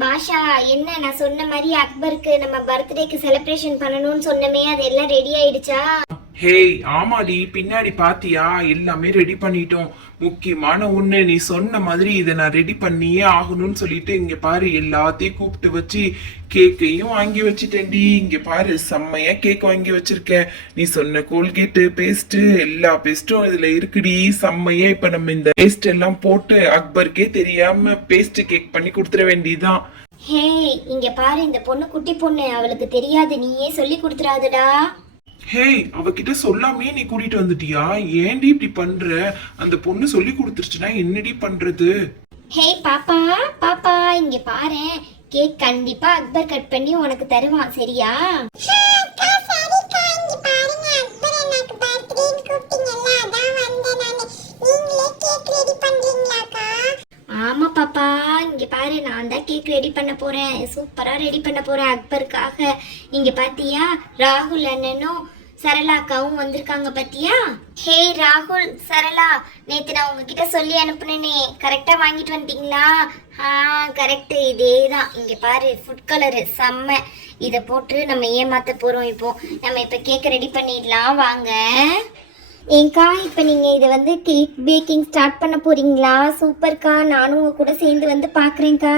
பாஷா என்ன நான் சொன்ன மாதிரி அக்பருக்கு நம்ம பர்த்டேக்கு செலிப்ரேஷன் பண்ணணும்னு சொன்னமே அது எல்லாம் ரெடி ஆயிடுச்சா? ஹேய் ஆமாடி பின்னாடி பாத்தியா? எல்லாமே ரெடி பண்ணிட்டோம். முக்கியமான ஒண்ணு நீ சொன்ன மாதிரி இதை நான் ரெடி பண்ணியே ஆகணும்னு சொல்லிட்டு இங்க பாரு எல்லாத்தையும் கூப்பிட்டு வச்சு கேக்கையும் வாங்கி வச்சுட்டேன்டி. இங்க பாரு செம்மையா கேக் வாங்கி வச்சிருக்க நீ சொன்ன கோல்கேட்டு பேஸ்ட்டு எல்லா பேஸ்ட்டும் இதுல இருக்குடி. செம்மையா இப்ப நம்ம இந்த பேஸ்ட் எல்லாம் போட்டு அக்பருக்கே தெரியாம பேஸ்ட் கேக் பண்ணி கொடுத்துட வேண்டியதுதான். ஹே இங்க பாரு இந்த பொண்ணு குட்டி பொண்ணு. அவளுக்கு தெரியாது. நீயே சொல்லி கொடுத்துறாதடா ஹேய் அவகிட்ட சொல்லாமே நீ கூட்டிட்டு வந்துட்டியா? ஏன்டி இப்படி பண்ற? அந்த பொண்ணு சொல்லி கொடுத்துருச்சுன்னா என்னடி பண்றது? ஹே பாப்பா பாப்பா இங்க பாரு கேக் கண்டிப்பா அக்பர் கட் பண்ணி உனக்கு தருவான் சரியா? பாரு நான் தான் கேக் ரெடி பண்ண போறேன். சூப்பரா ரெடி பண்ண போறேன் அக்பருக்காக. இங்கே பாத்தியா? ராகுல் அண்ணனும் சரளாக்காவும் வந்திருக்காங்க பாத்தியா? ஹே ராகுல் சரளா நேத்து நான் உங்ககிட்ட சொல்லி அனுப்புனேனே. கரெக்டா வாங்கிட்டு வந்துட்டீங்களா? ஆ கரெக்ட் இதே தான் இங்க பாரு ஃபுட் கலரு செம்ம. இதை போட்டு நம்ம ஏமாத்த போறோம் இப்போ. நம்ம இப்போ கேக் ரெடி பண்ணிடலாம். வாங்க. ஏங்க்கா இப்போ நீங்கள் இதை வந்து கேக் பேக்கிங் ஸ்டார்ட் பண்ண போறீங்களா? சூப்பர்க்கா நானும் உங்கள் கூட சேர்ந்து வந்து பார்க்குறேங்க்கா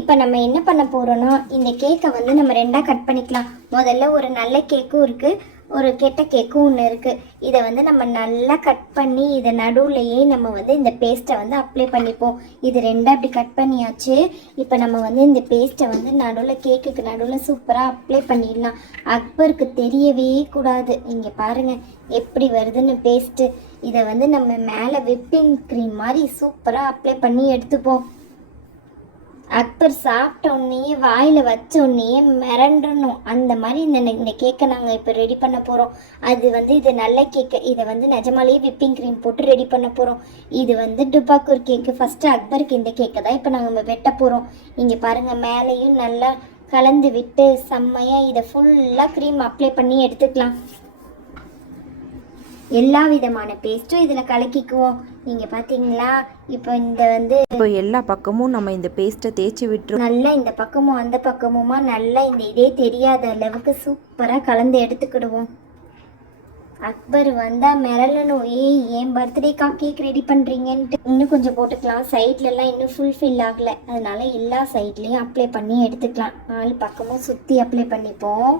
இப்போ நம்ம என்ன பண்ண போகிறோன்னா இந்த கேக்கை வந்து நம்ம ரெண்டாக கட் பண்ணிக்கலாம். முதல்ல ஒரு நல்ல கேக்கும் இருக்குது ஒரு கெட்ட கேக்கும் ஒன்று இருக்குது இதை வந்து நம்ம நல்லா கட் பண்ணி இதை நடுவுலையே நம்ம வந்து இந்த பேஸ்ட்டை வந்து அப்ளை பண்ணிப்போம். இது ரெண்டாக அப்படி கட் பண்ணியாச்சு. இப்போ நம்ம வந்து இந்த பேஸ்ட்டை வந்து நடுவில் கேக்குக்கு நடுவில் சூப்பராக அப்ளை பண்ணிடலாம். அக்பருக்கு தெரியவே கூடாது. இங்கே பாருங்கள் எப்படி வருதுன்னு பேஸ்ட்டு இதை வந்து நம்ம மேலே விப்பிங் க்ரீம் மாதிரி சூப்பராக அப்ளை பண்ணி எடுத்துப்போம். அக்பர் சாப்பிட்ட உடனேயே வாயில் வச்ச உடனேயே மிரண்டணும். அந்த மாதிரி இந்த இந்த கேக்கை நாங்கள் இப்போ ரெடி பண்ண போகிறோம் அது வந்து இது நல்ல கேக்கு இதை வந்து நிஜமாலேயே விப்பிங் க்ரீம் போட்டு ரெடி பண்ண போகிறோம் இது வந்து டுபாக்கூர் கேக்கு ஃபஸ்ட்டு அக்பருக்கு இந்த கேக்கை தான் இப்போ நாங்கள் வெட்ட போகிறோம் இங்கே பாருங்கள் மேலேயும் நல்லா கலந்து விட்டு செம்மையாக இதை ஃபுல்லாக க்ரீம் அப்ளை பண்ணி எடுத்துக்கலாம். எல்லா விதமான பேஸ்ட்டும் இதில் கலக்கிக்குவோம். நீங்கள் பார்த்தீங்களா இப்போ இந்த வந்து இப்போ எல்லா பக்கமும் நம்ம இந்த பேஸ்ட்டை தேய்ச்சி விட்டுரும் நல்லா இந்த பக்கமும் அந்த பக்கமுமா நல்லா இந்த இதே தெரியாத அளவுக்கு சூப்பராக கலந்து எடுத்துக்கிடுவோம். அக்பர் வந்தா மிரளணும் ஏய் ஏன் பர்த்டேக்கா கேக் ரெடி பண்ணுறீங்கன்ட்டு இன்னும் கொஞ்சம் போட்டுக்கலாம். சைட்லலாம் இன்னும் ஃபுல்ஃபில் ஆகலை. அதனால எல்லா சைட்லேயும் அப்ளை பண்ணி எடுத்துக்கலாம். நாலு பக்கமும் சுற்றி அப்ளை பண்ணிப்போம்.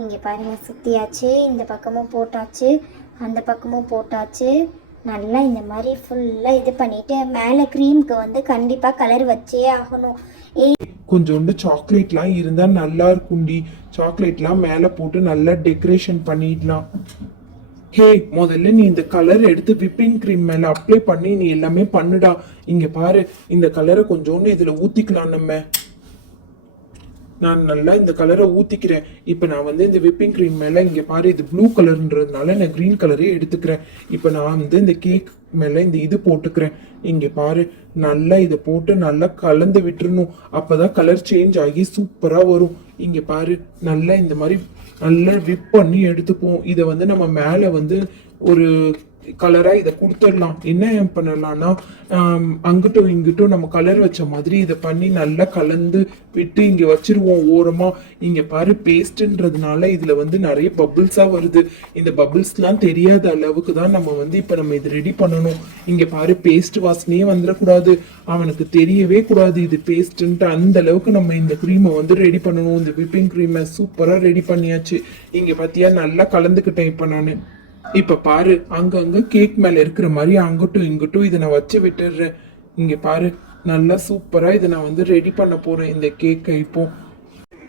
இங்கே பாருங்கள் சுற்றியாச்சு இந்த பக்கமும் போட்டாச்சு. அந்த பக்கமும் போட்டாச்சு. நல்லா இந்த மாதிரி ஃபுல்லாக இது பண்ணிவிட்டு மேலே க்ரீமுக்கு வந்து கண்டிப்பாக கலர் வச்சே ஆகணும். ஏய் கொஞ்சோண்டு சாக்லேட்லாம் இருந்தால் நல்லா இருக்கும்டி. சாக்லேட்லாம் மேலே போட்டு நல்லா டெக்கரேஷன் பண்ணிடலாம். ஹே முதல்ல நீ இந்த கலர் எடுத்து விப்பிங் க்ரீம் மேலே அப்ளை பண்ணி நீ எல்லாமே பண்ணுடா. இங்கே பாரு இந்த கலரை கொஞ்சோண்டு இதில் ஊற்றிக்கலாம் நம்ம. நான் நல்லா இந்த கலரை ஊற்றிக்கிறேன் இப்போ நான் வந்து இந்த விப்பிங் க்ரீம் மேலே இங்கே பாரு இது ப்ளூ கலர்ன்றதுனால நான் க்ரீன் கலரே எடுத்துக்கிறேன். இப்போ நான் வந்து இந்த கேக் மேலே இந்த இது போட்டுக்கிறேன். இங்கே பாரு நல்லா இதை போட்டு நல்லா கலந்து விட்டுறணும். அப்பதான் கலர் சேஞ்ச் ஆகி சூப்பராக வரும். இங்கே பாரு நல்லா இந்த மாதிரி நல்லா விப் பண்ணி எடுத்துப்போம். இதை வந்து நம்ம மேலே வந்து ஒரு கலராக இதை கொடுத்துடலாம். என்ன பண்ணலாம்னா அங்கிட்டும் இங்கிட்டும் நம்ம கலர் வச்ச மாதிரி இதை பண்ணி நல்லா கலந்து விட்டு இங்கே வச்சிருவோம் ஓரமாக இங்கே பாரு பேஸ்ட்டுன்றதுனால இதில் வந்து நிறைய பபுள்ஸாக வருது. இந்த பபுள்ஸ்லாம் தெரியாத அளவுக்கு தான் நம்ம வந்து இப்போ நம்ம இது ரெடி பண்ணணும். இங்கே பாரு பேஸ்ட் வாசனையே வந்துடக்கூடாது. அவனுக்கு தெரியவே கூடாது இது பேஸ்ட்டுன்ட்டு அந்த அளவுக்கு நம்ம இந்த க்ரீமை வந்து ரெடி பண்ணணும். இந்த விப்பிங் க்ரீமை சூப்பராக ரெடி பண்ணியாச்சு. இங்கே பார்த்தியா நல்லா கலந்துக்கிட்டேன் இப்போ நான். இப்ப பாரு அங்கங்க கேக் மேல இருக்கிற மாதிரி அங்கிட்டும் இங்கிட்டும் இதை நான் வச்சு விட்டுடுறேன். இங்க பாரு நல்லா சூப்பரா இதை நான் வந்து ரெடி பண்ண போறேன் இந்த கேக்கை இப்போ.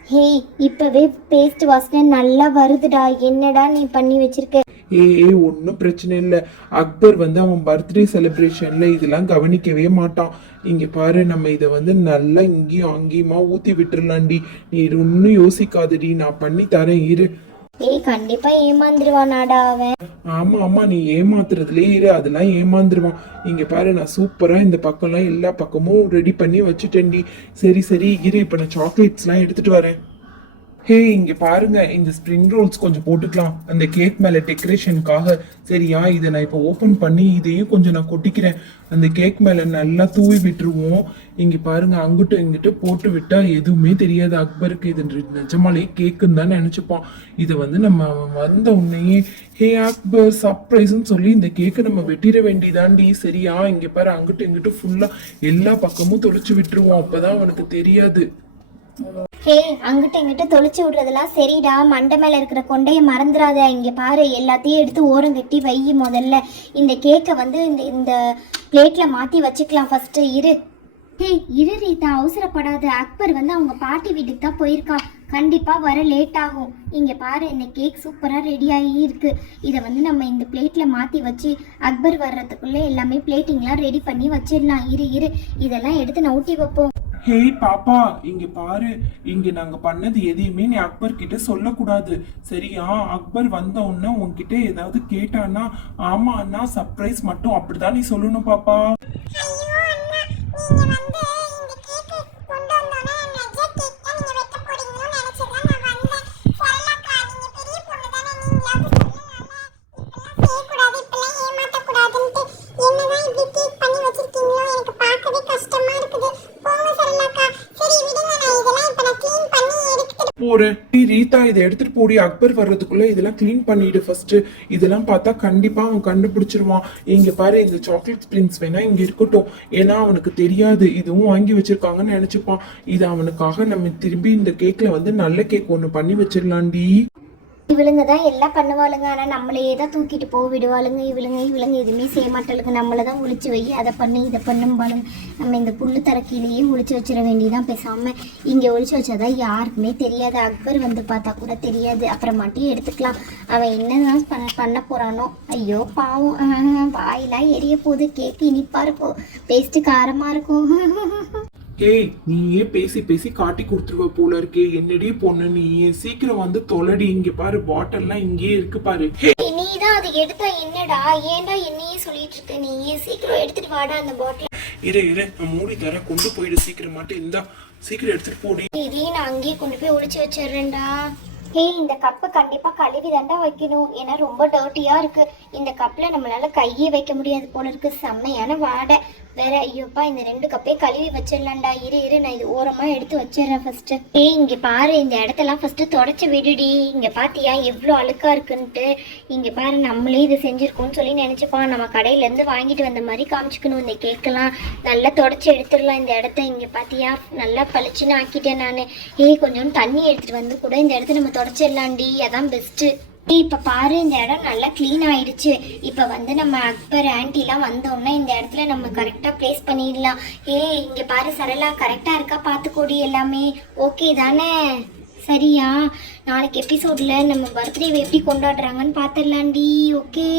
ஹே இப்பவே பேஸ்ட் வாசனை நல்லா வருதுடா. என்னடா நீ பண்ணி வச்சிருக்க? ஏய் ஏய் ஒன்றும் பிரச்சனை இல்லை. அக்பர் வந்து அவன் பர்த்டே செலிப்ரேஷன்ல இதெல்லாம் கவனிக்கவே மாட்டான். இங்க பாரு நம்ம இதை வந்து நல்லா இங்கேயும் அங்கேயுமா ஊத்தி விட்டுறலாம்டி. நீ ஒன்றும் யோசிக்காதடி. நான் பண்ணி தரேன் இரு. ஏய் கண்டிப்பா ஏமாந்துருவானாடா அவன். ஆமா ஆமா நீ ஏமாத்துறதுலயே இரு அதெல்லாம் ஏமாந்துருவான். இங்க பாரு நான் சூப்பரா இந்த பக்கம்லாம் எல்லா பக்கமும் ரெடி பண்ணி வச்சுட்டேன்டி. சரி சரி இரு இப்ப நான் சாக்லேட்ஸ்லாம் எடுத்துட்டு வரேன். ஹே இங்கே பாருங்க இந்த ஸ்ப்ரிங் ரோல்ஸ் கொஞ்சம் போட்டுக்கலாம். அந்த கேக் மேலே டெக்கரேஷனுக்காக சரியா இதை நான் இப்போ ஓப்பன் பண்ணி இதையும் கொஞ்சம் நான் கொட்டிக்கிறேன். அந்த கேக் மேலே நல்லா தூவி விட்டுருவோம். இங்கே பாருங்க அங்கிட்டு இங்கிட்டு போட்டு விட்டால் எதுவுமே தெரியாது. அக்பருக்கு இது நிஜமாலே கேக்குன்னு தான் நினச்சிப்போம் இதை வந்து நம்ம வந்த உடனேயே ஹே அக்பர் சர்ப்ரைஸ்ன்னு சொல்லி இந்த கேக்கை நம்ம வெட்டிட வேண்டியதாண்டி. சரியா இங்கே பாரு அங்கிட்டு இங்கிட்டு ஃபுல்லாக எல்லா பக்கமும் தொளிச்சு விட்டுருவோம். அப்போதான் அவனுக்கு தெரியாது. ஹே அங்கிட்ட இங்கிட்ட தொளிச்சு விடுறதெல்லாம் சரிடா. மண்டை மேலே இருக்கிற கொண்டையை மறந்துடாத இங்கே பாரு எல்லாத்தையும் எடுத்து ஓரம் கட்டி வை முதல்ல. இந்த கேக்கை வந்து இந்த இந்த பிளேட்டில் மாற்றி வச்சுக்கலாம். ஃபஸ்ட்டு இரு. ஹே இரு ரீதா அவசரப்படாத. அக்பர் வந்து அவங்க பாட்டி வீட்டுக்கு தான் போயிருக்கா. கண்டிப்பாக வர லேட் ஆகும். இங்கே பாரு இந்த கேக் சூப்பராக ரெடி ஆகி இதை வந்து நம்ம இந்த பிளேட்டில் மாற்றி வச்சு அக்பர் வர்றதுக்குள்ளே எல்லாமே பிளேட்டிங்லாம் ரெடி பண்ணி வச்சிடலாம். இரு இரு. இதெல்லாம் எடுத்து நவுட்டி வைப்போம். ஹேய் பாப்பா இங்க பாரு. இங்க நாங்க பண்ணது எதையுமே நீ அக்பர் கிட்ட சொல்லக்கூடாது. சரியா? அக்பர் வந்த உடனே உன்கிட்ட ஏதாவது கேட்டானா ஆமா அண்ணா சர்ப்ரைஸ் மட்டும் அப்படிதான் நீ சொல்லணும் பாப்பா. ஒரு நீ ரீதா இதை எடுத்துட்டு போடி அக்பர் வர்றதுக்குள்ள இதெல்லாம் க்ளீன் பண்ணிடு ஃபர்ஸ்ட் இதெல்லாம் பார்த்தா கண்டிப்பா அவன் கண்டுபிடிச்சிருவான். இங்க பாரு இந்த சாக்லேட் ஸ்பிரிங்ஸ் வேணா இங்க இருக்கட்டும். ஏன்னா அவனுக்கு தெரியாது. இதுவும் வாங்கி வச்சிருக்காங்கன்னு நினைச்சுப்பான். இது அவனுக்காக நம்ம திரும்பி இந்த கேக்ல வந்து நல்ல கேக் ஒன்று பண்ணி வச்சிடலாண்டி இவளுங்க தான் எல்லாம் பண்ணுவாளுங்க. ஆனால் நம்மளையே தான் தூக்கிட்டு போக விடுவாளுங்க. இவளுங்க இவளுங்க எதுவுமே செய்ய மாட்டாளுங்க. நம்மளை தான் ஒழிச்சு வை. அதை பண்ணு இதை பண்ணும்பாளுங்க. நம்ம இந்த புல்லு தரக்கிலேயே ஒழிச்சு வச்சிட வேண்டியதான் பேசாமல் இங்கே ஒழிச்சு வச்சாதான் யாருக்குமே தெரியாது. அக்பர் வந்து பார்த்தா கூட தெரியாது. அப்புறமாட்டி எடுத்துக்கலாம். அவன் என்னதான் பண்ண பண்ண போகிறானோ ஐயோ பாவம். வாயிலாம் எரிய போகுது. கேக்கு இனிப்பாக இருக்கும். பேஸ்ட்டு காரமாக இருக்கும். ஏய் நீயே பேசி பேசி காட்டி கொடுத்துருவ போல இருக்கே. என்னடி பொண்ணு நீ சீக்கிரம் வந்து தொலைடி இங்க பாரு பாட்டில்லாம் இங்கேயே இருக்கு பாரு. நீ தான் அதை எடுத்தா என்னடா? ஏன்டா என்னையே சொல்லிட்டு இருக்க? நீ சீக்கிரம் எடுத்துட்டு வாடா அந்த பாட்டில் இரு இரு. நான் மூடி தர கொண்டு போயிடு சீக்கிரமாட்டு. இந்தா சீக்கிரம் எடுத்துட்டு போடி இதையும் நான் அங்கேயே கொண்டு போய் ஒளிச்சு வச்சிடுறேன்டா. ஏய் இந்த கப்பு கண்டிப்பா கழுவி தாண்டா வைக்கணும். ஏன்னா ரொம்ப டர்ட்டியா இருக்கு. இந்த கப்ல நம்மளால கையே வைக்க முடியாது போல இருக்கு. செம்மையான வாடை. வேற ஐயோப்பா இந்த ரெண்டு கப்பையும் கழுவி வச்சிடலாம்டா. இரு இரு நான் இது ஓரமா எடுத்து வச்சிடறேன் ஃபர்ஸ்ட் ஏய் இங்க பாரு இந்த இடத்தெல்லாம் ஃபர்ஸ்ட் தொடச்சு விடுடி. இங்க பாத்தியா எவ்வளோ அழுக்கா இருக்குன்ட்டு. இங்க பாரு நம்மளே இது செஞ்சிருக்கோம்னு சொல்லி நினைச்சுப்பான் நம்ம கடையில இருந்து வாங்கிட்டு வந்த மாதிரி காமிச்சுக்கணும். இந்த கேக்கெல்லாம் நல்லா தொடச்சி எடுத்துடலாம் இந்த இடத்த. இங்க பாத்தியா நல்லா பளிச்சுன்னு ஆக்கிட்டேன் நான். ஏய் கொஞ்சம் தண்ணி எடுத்துட்டு வந்து கூட இந்த இடத்த நம்ம தொடச்சிடலாண்டி அதான் பெஸ்ட்டு இப்ப பாரு இந்த இடம் நல்லா க்ளீன் ஆயிடுச்சு. இப்ப வந்து நம்ம அக்பர் ஆன்ட்டிலாம் வந்தோம்னா இந்த இடத்துல நம்ம கரெக்டா ப்ளேஸ் பண்ணிடலாம். ஏ இங்க பாரு சரளா கரெக்டா இருக்கா? பாத்துக்கோடி எல்லாமே. ஓகே தானே? சரியா? நாளைக்கு எபிசோட்ல நம்ம பர்த்டே எப்படி கொண்டாடுறாங்கன்னு பார்த்துடலாண்டி ஓகே